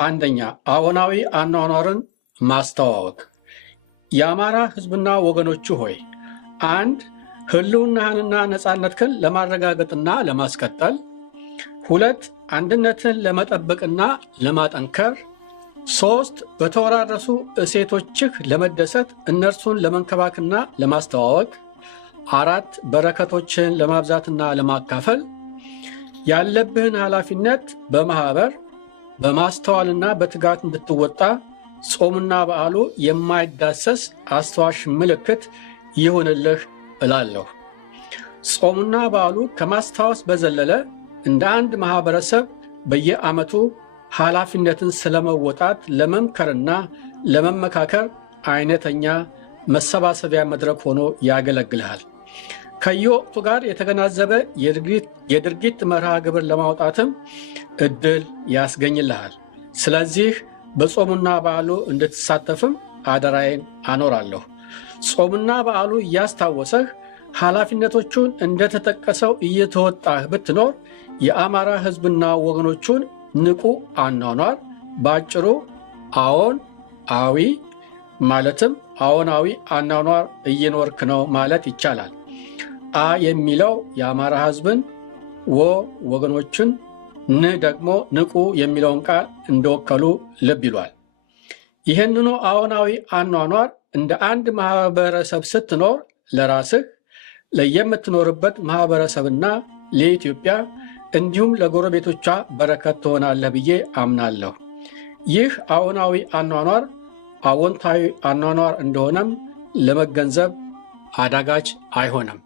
አንደኛ አዎናዊ አኗኗርን ማስተዋወቅ። የአማራ ሕዝብና ወገኖቹ ሆይ፣ አንድ ህልውናህንና ነፃነትህን ለማረጋገጥና ለማስቀጠል፣ ሁለት አንድነትን ለመጠበቅና ለማጠንከር፣ ሶስት በተወራረሱ እሴቶችህ ለመደሰት እነርሱን ለመንከባከብና ለማስተዋወቅ፣ አራት በረከቶችን ለማብዛትና ለማካፈል፣ ያለብህን ኃላፊነት በማህበር በማስተዋልና በትጋት እንድትወጣ ጾሙና በዓሉ የማይዳሰስ አስተዋሽ ምልክት ይሁንልህ እላለሁ። ጾሙና በዓሉ ከማስታወስ በዘለለ እንደ አንድ ማህበረሰብ በየዓመቱ ኃላፊነትን ስለመወጣት ለመምከርና ለመመካከር አይነተኛ መሰባሰቢያ መድረክ ሆኖ ያገለግልሃል። ከየወቅቱ ጋር የተገናዘበ የድርጊት መርሃ ግብር ለማውጣትም እድል ያስገኝልሃል። ስለዚህ በጾሙና በዓሉ እንድትሳተፍም አደራዬን አኖራለሁ። ጾሙና በዓሉ እያስታወሰህ ኃላፊነቶቹን እንደተጠቀሰው እየተወጣህ ብትኖር የአማራ ሕዝብና ወገኖቹን ንቁ አኗኗር በአጭሩ አዎን አዊ ማለትም አዎናዊ አኗኗር እየኖርክ ነው ማለት ይቻላል። አ የሚለው የአማራ ሕዝብን፣ ወ ወገኖችን፣ ን ደግሞ ንቁ የሚለውን ቃል እንደወከሉ ልብ ይሏል። ይህንኑ አዎናዊ አኗኗር እንደ አንድ ማህበረሰብ ስትኖር ለራስህ ለየምትኖርበት ማህበረሰብና ለኢትዮጵያ እንዲሁም ለጎረቤቶቿ በረከት ትሆናለህ ብዬ አምናለሁ። ይህ አዎናዊ አኗኗር አዎንታዊ አኗኗር እንደሆነም ለመገንዘብ አዳጋች አይሆንም።